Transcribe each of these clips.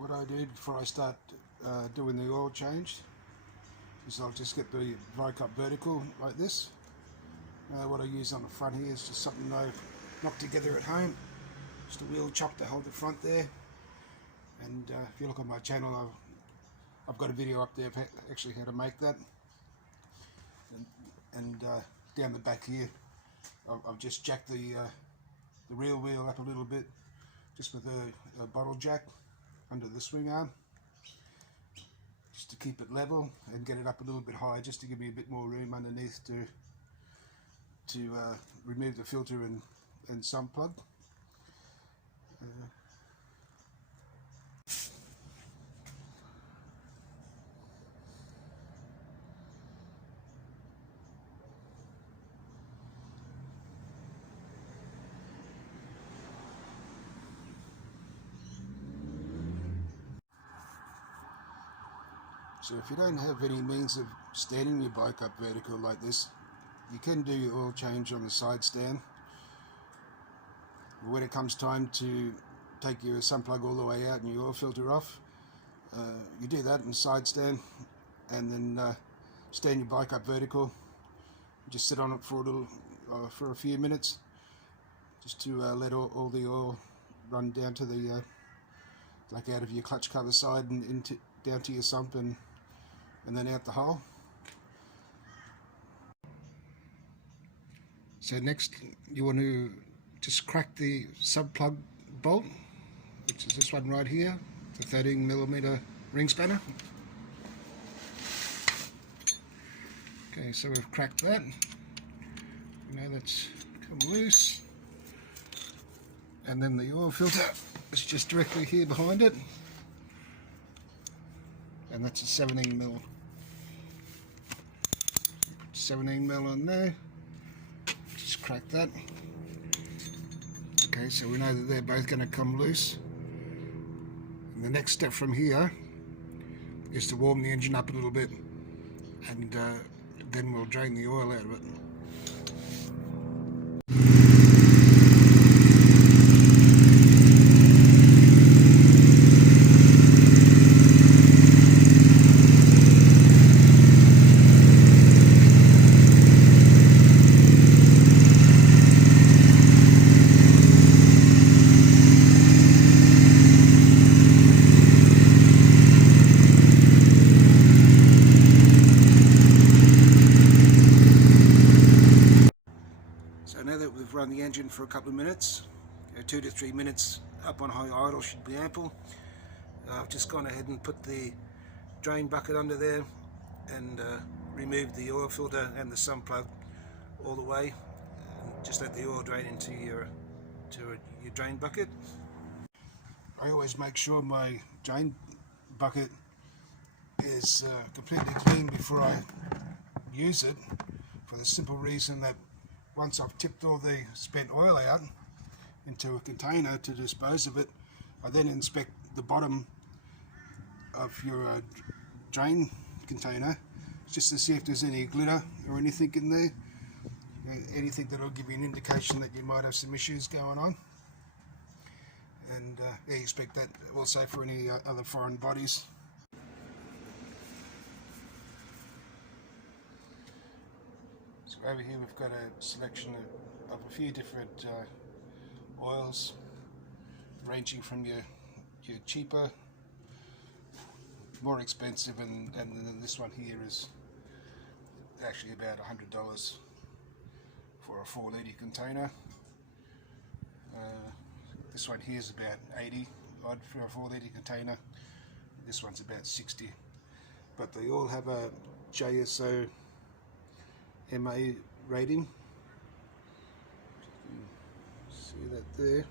what I do before I start doing the oil change is I'll just get the Vicop vertical like this. What I use on the front here is just something I've knocked together at home, just a wheel chop to hold the front there. And if you look on my channel, I've got a video up there of actually how to make that. And down the back here, I've just jacked the rear wheel up a little bit, just with a bottle jack under the swing arm, just to keep it level and get it up a little bit higher, just to give me a bit more room underneath to remove the filter and sump plug. So if you don't have any means of standing your bike up vertical like this, you can do your oil change on the side stand. But when it comes time to take your sump plug all the way out and your oil filter off, you do that in side stand, and then stand your bike up vertical. Just sit on it for a few minutes, just to let all the oil run down to the like out of your clutch cover side and down to your sump and then out the hole. So next you want to just crack the sub plug bolt, which is this one right here, the 13mm ring spanner. Okay, so we've cracked that. Now that's come loose, and then the oil filter is just directly here behind it, and that's a 17mm. 17mm on there. Just crack that. Okay, so we know that they're both going to come loose. And the next step from here is to warm the engine up a little bit, and then we'll drain the oil out of it. So now that we've run the engine for a couple of minutes, 2 to 3 minutes up on high idle should be ample. I've just gone ahead and put the drain bucket under there and removed the oil filter and the sump plug all the way, and just let the oil drain into your drain bucket. I always make sure my drain bucket is completely clean before I use it, for the simple reason that once I've tipped all the spent oil out into a container to dispose of it, I then inspect the bottom of your drain container just to see if there's any glitter or anything in there, anything that will give you an indication that you might have some issues going on. And yeah, you expect that also for any other foreign bodies. So over here we've got a selection of a few different oils, ranging from your cheaper, more expensive, and then this one here is actually about $100 for a 4-litre container. This one here is about 80 odd for a 4-litre container. This one's about 60, but they all have a JSO MA rating. See that there.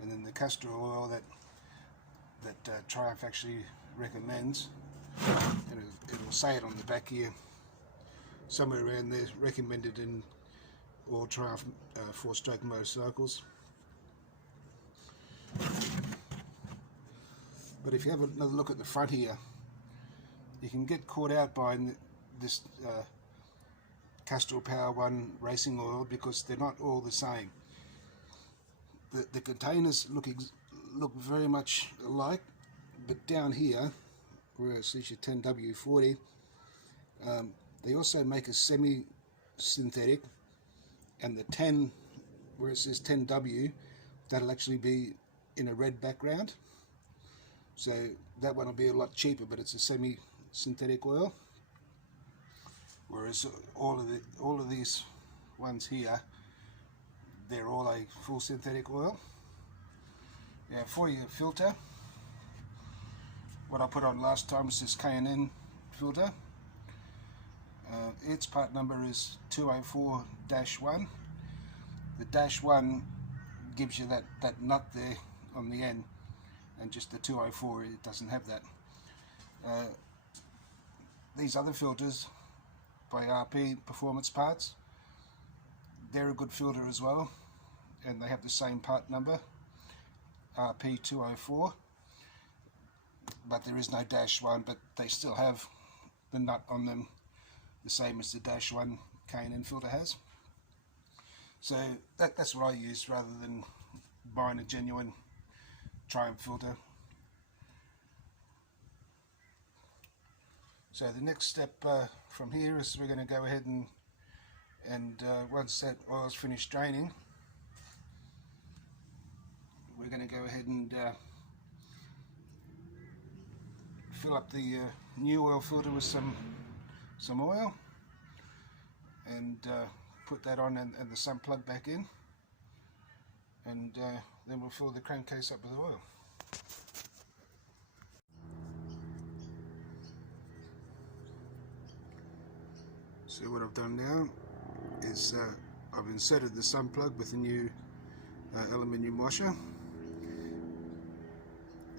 And then the castor oil that Triumph actually recommends, and it'll say it on the back here, somewhere around there, recommended in all Triumph 4-stroke motorcycles. But if you have another look at the front here, you can get caught out by this Castrol Power One racing oil, because they're not all the same. the containers look very much alike, but down here where it says your 10W40, they also make a semi-synthetic, and the 10 where it says 10W, that'll actually be in a red background, so that one will be a lot cheaper, but it's a semi-synthetic oil. Whereas all of these ones here, they're all a full synthetic oil. Now for your filter, what I put on last time was this K&N filter. Its part number is 204-1. The -1 gives you that nut there on the end, and just the 204, it doesn't have that. These other filters by RP Performance Parts, they're a good filter as well, and they have the same part number, RP204, but there is no -1, but they still have the nut on them, the same as the -1 K&N filter has. So that's what I use rather than buying a genuine Triumph filter. So the next step from here is we're going to go ahead and once that oil's finished draining, we're going to go ahead and fill up the new oil filter with some oil, and put that on and the sump plug back in, and then we'll fill the crankcase up with oil. So what I've done now is I've inserted the sump plug with the new aluminium washer,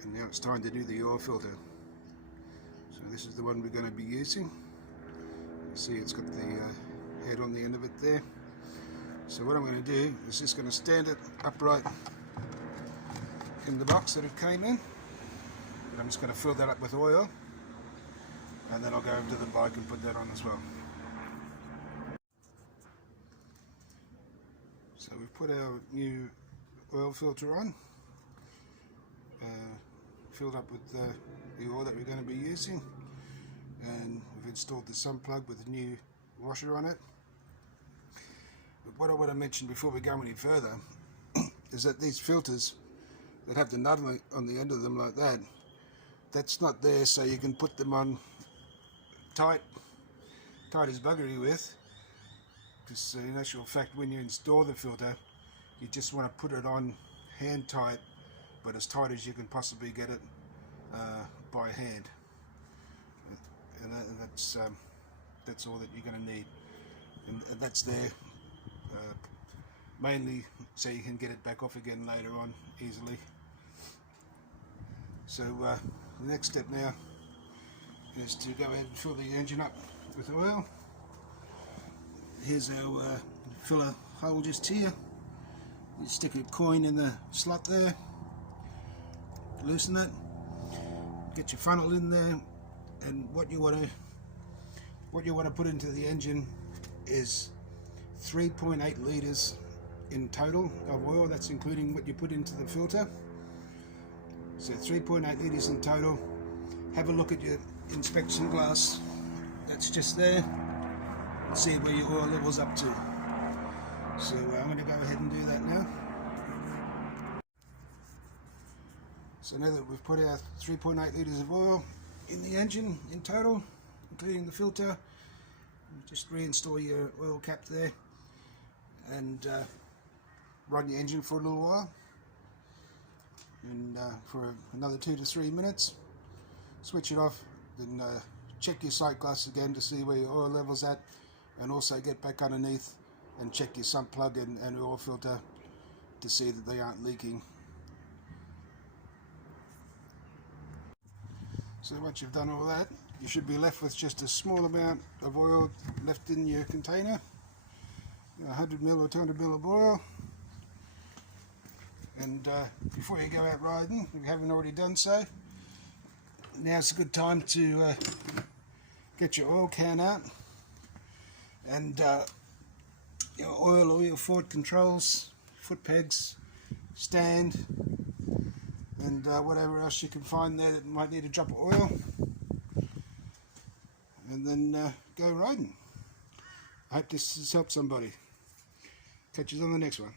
and now it's time to do the oil filter. So this is the one we're going to be using. You see it's got the head on the end of it there. So what I'm going to do is just going to stand it upright in the box that it came in, and I'm just going to fill that up with oil, and then I'll go over to the bike and put that on as well. So we've put our new oil filter on, filled up with the oil that we're going to be using, and we've installed the sump plug with the new washer on it. But what I want to mention before we go any further is that these filters that have the nut on the end of them like that, that's not there so you can put them on tight as buggery with. Because in actual fact, when you install the filter, you just want to put it on hand tight, but as tight as you can possibly get it by hand, and that's all that you're going to need, and that's there mainly so you can get it back off again later on easily. So the next step now is to go ahead and fill the engine up with oil. Here's our filler hole just here. You stick a coin in the slot there, loosen it, get your funnel in there, and what you want to put into the engine is 3.8 litres in total of oil. That's including what you put into the filter. So 3.8 litres in total. Have a look at your inspection glass that's just there. See where your oil level's up to. So I'm going to go ahead and do that now. So now that we've put our 3.8 litres of oil in the engine in total, including the filter, just reinstall your oil cap there and run your engine for a little while, and for another 2 to 3 minutes. Switch it off, then check your sight glass again to see where your oil level's at, and also get back underneath and check your sump plug and oil filter to see that they aren't leaking. So once you've done all that, you should be left with just a small amount of oil left in your container, 100ml or 200ml of oil. And before you go out riding, if you haven't already done so, now's a good time to get your oil can out, and your oil or your Ford controls, foot pegs, stand, and whatever else you can find there that might need a drop of oil, and then go riding. I hope this has helped somebody. Catch you on the next one.